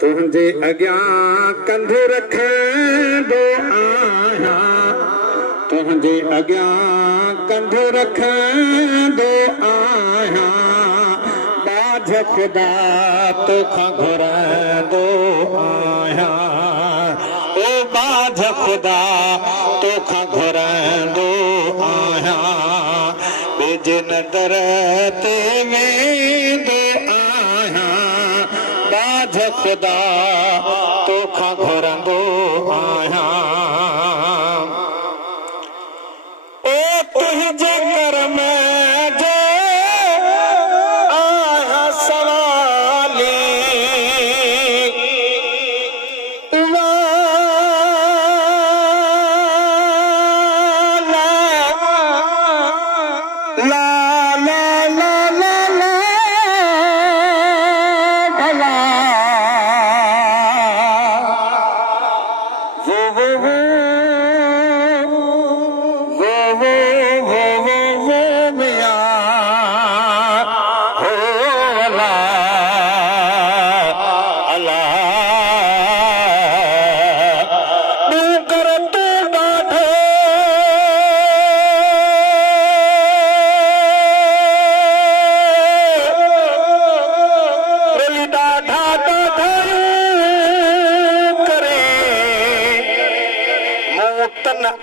तुझे अग्यां कंधे रखंदो आहियां तुझे अग्यां कंधे रखंदो आहियां बाझ खुदा तोखां घुरंदो आहियां ओ बाझ खुदा तोखां घुरंदो आहियां ॿिए नदर ते वेंदो आहियां बाझ खुदा तोखां घुरंदो आहियां ओ तुंहिंजे करम जो आहियां सवाली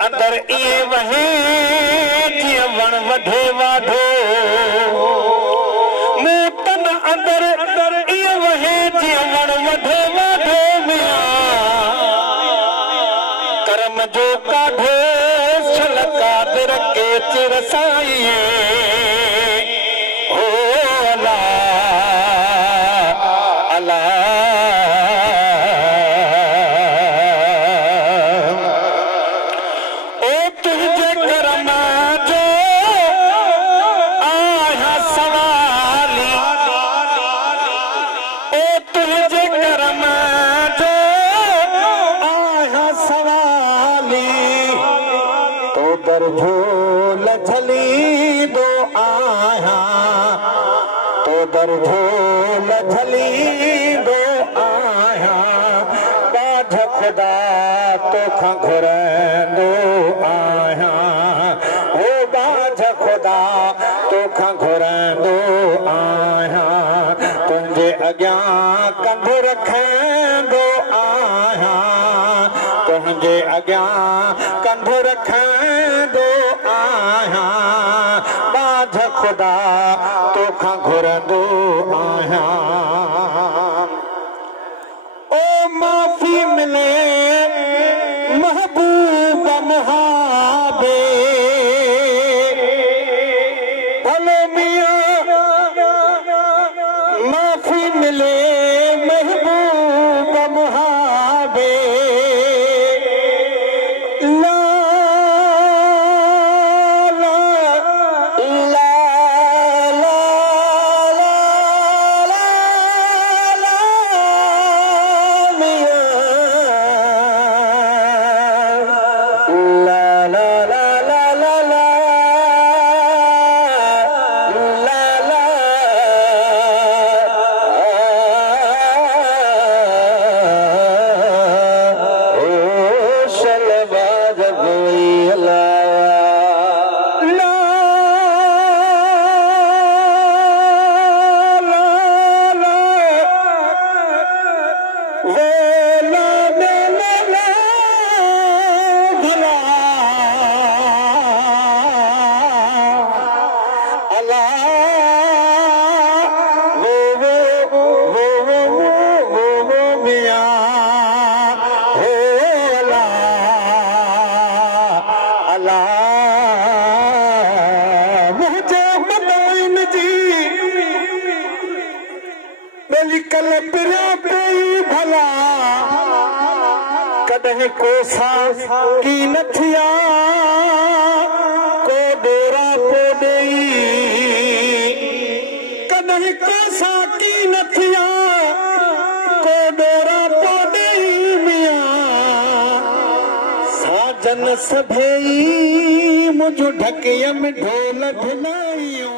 अंदर ये वहे जीअं वण वढे वाढो मूतन अंदर ये वहे जीअं वण वढे वाढो करम जो काढो छल कादर के चिर साईं हो अल्लाह अल्लाह झोल झली दो आहियां तो दर झोल झली दो आहियां बाझ खुदा तोखां घुरंदो आहियां ओ बाझ खुदा तोखां घुरंदो आहियां तुंहिंजे अॻियां कंधो रखंदो आहियां तुंहिंजे अॻियां कंधो रखंदो आहियां बाझ खुदा तोखां घुरंदो आहियां ओ माफ़ी मिले महबूब मुहाबे भले मियां माफ़ी मिले महबूब मुहाबे भला कॾहिं कोसा की न थिया को डोरा को ॾेई कॾहिं कोसा की न थिया को डोरा को ॾेई मियां साजन सभेई मुंहिंजो ढकीअ में ढोल ढुलाइयो